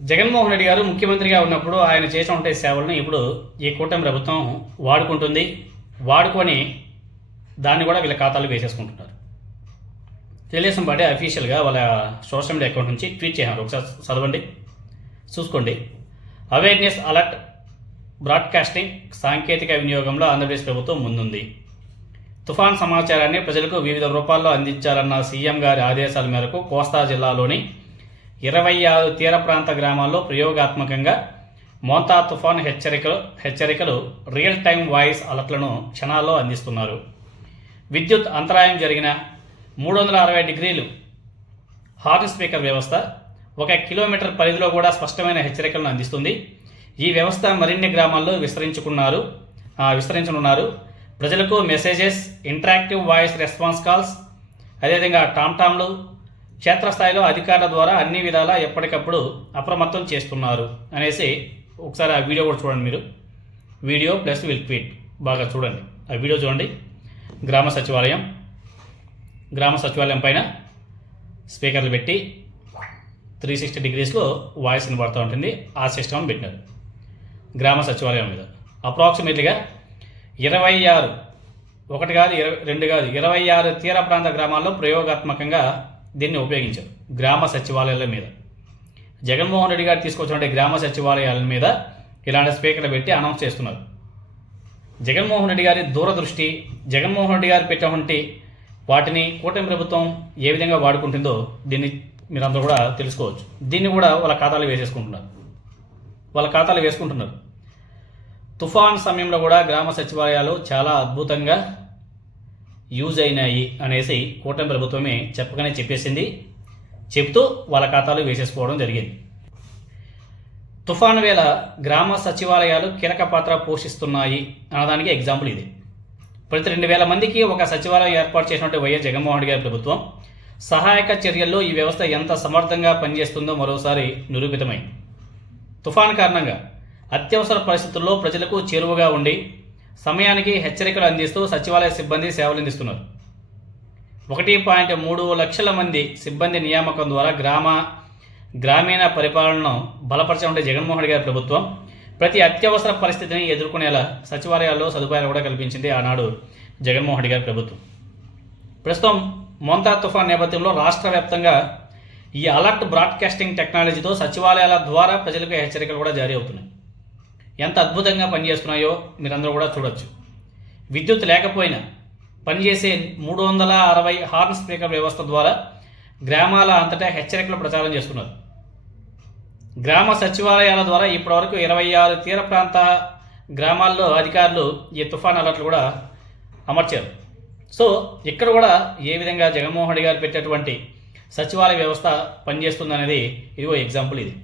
జగన్మోహన్ రెడ్డి గారు ముఖ్యమంత్రిగా ఉన్నప్పుడు ఆయన చేసినటువంటి సేవలను ఇప్పుడు ఈ కూటమి ప్రభుత్వం వాడుకుంటుంది. వాడుకొని దాన్ని కూడా వీళ్ళ ఖాతాలు వేసేసుకుంటున్నారు. తెలుగుదేశం పార్టీ అఫీషియల్గా వాళ్ళ సోషల్ మీడియా అకౌంట్ నుంచి ట్వీట్ చేశారు. ఒకసారి చదవండి. చూసుకోండి. అవేర్నెస్ అలర్ట్ బ్రాడ్కాస్టింగ్ సాంకేతిక వినియోగంలో ఆంధ్రప్రదేశ్ ప్రభుత్వం ముందుంది. తుఫాన్ సమాచారాన్ని ప్రజలకు వివిధ రూపాల్లో అందించాలన్న సీఎం గారి ఆదేశాల మేరకు కోస్తా జిల్లాలోని ఇరవై ఆరు తీర ప్రాంత గ్రామాల్లో ప్రయోగాత్మకంగా మోతా తుఫాన్ హెచ్చరికలు హెచ్చరికలు రియల్ టైం వాయిస్ అలర్ట్లను క్షణాల్లో అందిస్తున్నారు. విద్యుత్ అంతరాయం జరిగిన మూడు వందల అరవై డిగ్రీలు హార్న్ స్పీకర్ వ్యవస్థ ఒక కిలోమీటర్ పరిధిలో కూడా స్పష్టమైన హెచ్చరికలను అందిస్తుంది. ఈ వ్యవస్థ మరిన్ని గ్రామాల్లో విస్తరించుకున్నారు విస్తరించనున్నారు. ప్రజలకు messages interactive voice response calls అదేవిధంగా టామ్టామ్లు క్షేత్రస్థాయిలో అధికారుల ద్వారా అన్ని విధాలా ఎప్పటికప్పుడు అప్రమత్తం చేస్తున్నారు అనేసి ఒకసారి ఆ వీడియో కూడా చూడండి మీరు. వీడియో ప్లస్ విల్ ట్వీట్ బాగా చూడండి. ఆ వీడియో చూడండి. గ్రామ సచివాలయం. గ్రామ సచివాలయం పైన స్పీకర్లు పెట్టి త్రీ సిక్స్టీ డిగ్రీస్లో వాయిస్ వినబడుతూ ఉంటుంది. ఆ సిస్టమ్ పెట్టినారు. గ్రామ సచివాలయం మీద. అప్రాక్సిమేట్లీగా ఇరవై ఆరు ఒకటి కాదు ఇరవై రెండు కాదు ఇరవై ఆరు తీర ప్రాంత గ్రామాల్లో ప్రయోగాత్మకంగా దీన్ని ఉపయోగించారు. గ్రామ సచివాలయాల మీద. జగన్మోహన్ రెడ్డి గారు తీసుకొచ్చినటువంటి గ్రామ సచివాలయాల మీద ఇలాంటి స్పీకర్లు పెట్టి అనౌన్స్ చేస్తున్నారు. జగన్మోహన్ రెడ్డి గారి దూరదృష్టి జగన్మోహన్ రెడ్డి గారు పెట్టినటువంటి వాటిని కూటమి ప్రభుత్వం ఏ విధంగా వాడుకుంటుందో దీన్ని మీరందరూ కూడా తెలుసుకోవచ్చు. దీన్ని కూడా వాళ్ళ ఖాతాలు వేసేసుకుంటున్నారు. వాళ్ళ ఖాతాలు వేసుకుంటున్నారు. తుఫాన్ సమయంలో కూడా గ్రామ సచివాలయాలు చాలా అద్భుతంగా యూజ్ అయినాయి అనేసి కూటమి ప్రభుత్వమే చెప్పగానే చెప్పేసింది. చెప్తూ వాళ్ళ ఖాతాలు వేసేసుకోవడం జరిగింది. తుఫాను వేళ గ్రామ సచివాలయాలు కీలక పాత్ర పోషిస్తున్నాయి అన్నదానికి ఎగ్జాంపుల్ ఇది. ప్రతి రెండు వేల మందికి ఒక సచివాలయం ఏర్పాటు చేసినట్టు వైఎస్ జగన్మోహన్ రెడ్డి గారి ప్రభుత్వం సహాయక చర్యల్లో ఈ వ్యవస్థ ఎంత సమర్థంగా పనిచేస్తుందో మరోసారి నిరూపితమైంది. తుఫాన్ కారణంగా అత్యవసర పరిస్థితుల్లో ప్రజలకు చేరువగా ఉండి సమయానికి హెచ్చరికలు అందిస్తూ సచివాలయ సిబ్బంది సేవలు అందిస్తున్నారు. ఒకటి పాయింట్ మూడు లక్షల మంది సిబ్బంది నియామకం ద్వారా గ్రామ గ్రామీణ పరిపాలనను బలపరచే జగన్మోహన్ గారి ప్రభుత్వం ప్రతి అత్యవసర పరిస్థితిని ఎదుర్కొనేలా సచివాలయాల్లో సదుపాయాలు కూడా కల్పించింది ఆనాడు జగన్మోహన్ గారి ప్రభుత్వం. ప్రస్తుతం మొంతా తుఫాన్ నేపథ్యంలో రాష్ట్ర వ్యాప్తంగా ఈ అలర్ట్ బ్రాడ్కాస్టింగ్ టెక్నాలజీతో సచివాలయాల ద్వారా ప్రజలకు హెచ్చరికలు కూడా జారీ అవుతున్నాయి. ఎంత అద్భుతంగా పనిచేస్తున్నాయో మీరందరూ కూడా చూడొచ్చు. విద్యుత్ లేకపోయినా పనిచేసే మూడు వందల అరవై హార్న్ స్పీకర్ వ్యవస్థ ద్వారా గ్రామాల అంతటా హెచ్చరికలు ప్రచారం చేస్తున్నారు. గ్రామ సచివాలయాల ద్వారా ఇప్పటివరకు ఇరవై ఆరు తీర ప్రాంత గ్రామాల్లో అధికారులు ఈ తుఫాన్ అలర్ట్లు కూడా అమర్చారు. సో ఇక్కడ కూడా ఏ విధంగా జగన్మోహన్ రెడ్డి గారు పెట్టేటువంటి సచివాలయ వ్యవస్థ పనిచేస్తుంది అనేది ఇదిగో ఎగ్జాంపుల్ ఇది.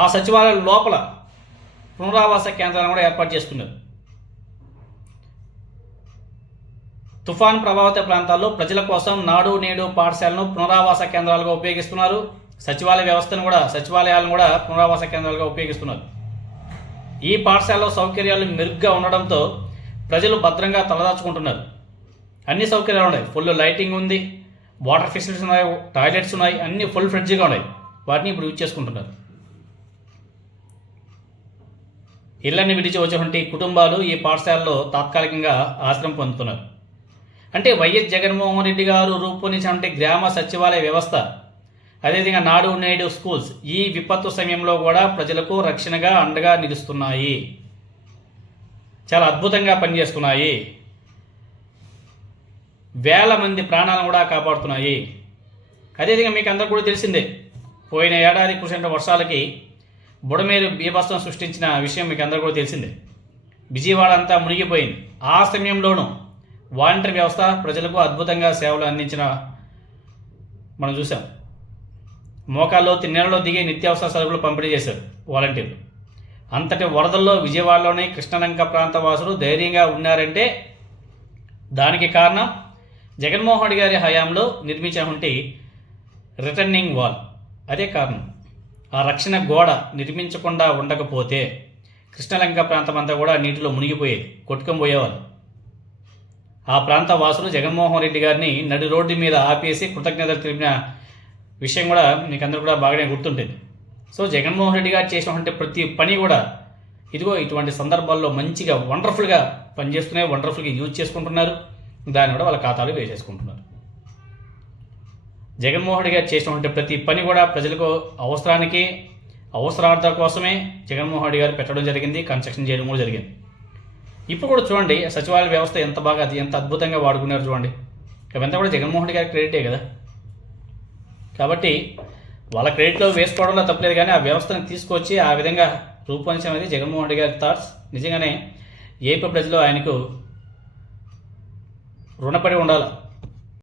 ఆ సచివాలయం లోపల పునరావాస కేంద్రాలను కూడా ఏర్పాటు చేసుకున్నారు. తుఫాన్ ప్రభావిత ప్రాంతాల్లో ప్రజల కోసం నాడు నేడు పాఠశాలను పునరావాస కేంద్రాలుగా ఉపయోగిస్తున్నారు. సచివాలయ వ్యవస్థను కూడా సచివాలయాలను కూడా పునరావాస కేంద్రాలుగా ఉపయోగిస్తున్నారు. ఈ పాఠశాలలో సౌకర్యాలు మెరుగ్గా ఉండడంతో ప్రజలు భద్రంగా తలదాచుకుంటున్నారు. అన్ని సౌకర్యాలు ఉన్నాయి. ఫుల్ లైటింగ్ ఉంది వాటర్ ఫెసిలిటీస్ ఉన్నాయి టాయిలెట్స్ ఉన్నాయి అన్ని ఫుల్ ఫ్రిడ్జ్గా ఉన్నాయి. వాటిని ఇప్పుడు యూజ్ చేసుకుంటున్నారు. ఇళ్ళని విడిచి వచ్చేటువంటి కుటుంబాలు ఈ పాఠశాలలో తాత్కాలికంగా ఆశ్రయం పొందుతున్నారు. అంటే వైఎస్ జగన్మోహన్ రెడ్డి గారు రూపొందించినటువంటి గ్రామ సచివాలయ వ్యవస్థ అదేవిధంగా నాడు నేడు స్కూల్స్ ఈ విపత్తు సమయంలో కూడా ప్రజలకు రక్షణగా అండగా నిలుస్తున్నాయి. చాలా అద్భుతంగా పనిచేస్తున్నాయి. వేల మంది ప్రాణాలను కూడా కాపాడుతున్నాయి. అదేవిధంగా మీకు అందరు కూడా తెలిసిందే పోయిన ఏడాది కురిసిన వర్షాలకి బుడమేరు బీభత్సం సృష్టించిన విషయం మీకు అందరూ కూడా తెలిసిందే. విజయవాడ అంతా మునిగిపోయింది. ఆ సమయంలోనూ వాలంటరీ వ్యవస్థ ప్రజలకు అద్భుతంగా సేవలు అందించిన మనం చూసాం. మోకాల్లో తిన్నెలలో దిగి నిత్యావసర సరుకులు పంపిణీ చేశారు వాలంటీర్లు. అంతటి వరదల్లో విజయవాడలోని కృష్ణలంక ప్రాంత వాసులు ధైర్యంగా ఉన్నారంటే దానికి కారణం జగన్మోహన్ రెడ్డి గారి హయాంలో నిర్మించినటువంటి రిటర్నింగ్ వాల్. అదే కారణం. ఆ రక్షణ గోడ నిర్మించకుండా ఉండకపోతే కృష్ణలంక ప్రాంతం అంతా కూడా నీటిలో మునిగిపోయేది కొట్టుకొని పోయేవాళ్ళు. ఆ ప్రాంత వాసులు జగన్మోహన్ రెడ్డి గారిని నడి రోడ్డు మీద ఆపేసి కృతజ్ఞతలు తెలిపిన విషయం కూడా మీకు అందరూ కూడా బాగానే గుర్తుంటుంది. సో జగన్మోహన్ రెడ్డి గారు చేసినటువంటి ప్రతి పని కూడా ఇదిగో ఇటువంటి సందర్భాల్లో మంచిగా వండర్ఫుల్గా పనిచేస్తున్నాయి వండర్ఫుల్గా యూజ్ చేసుకుంటున్నారు. దాన్ని కూడా వాళ్ళ ఖాతాలు వేసేసుకుంటున్నారు. జగన్మోహన్ రెడ్డి గారు చేసినటువంటి ప్రతి పని కూడా ప్రజలకు అవసరానికి అవసరార్థ కోసమే జగన్మోహన్ రెడ్డి గారు పెట్టడం జరిగింది కన్స్ట్రక్షన్ చేయడం కూడా జరిగింది. ఇప్పుడు కూడా చూడండి సచివాలయ వ్యవస్థ ఎంత బాగా అది ఎంత అద్భుతంగా వాడుకున్నారు చూడండి. ఇవంతా కూడా జగన్మోహన్ రెడ్డి గారి క్రెడిటే కదా. కాబట్టి వాళ్ళ క్రెడిట్లో వేసుకోవడంలో తప్పలేదు కానీ ఆ వ్యవస్థను తీసుకొచ్చి ఆ విధంగా రూపొందించడం జగన్మోహన్ రెడ్డి గారి థాట్స్. నిజంగానే ఏపీ ప్రజలు ఆయనకు రుణపడి ఉండాలి?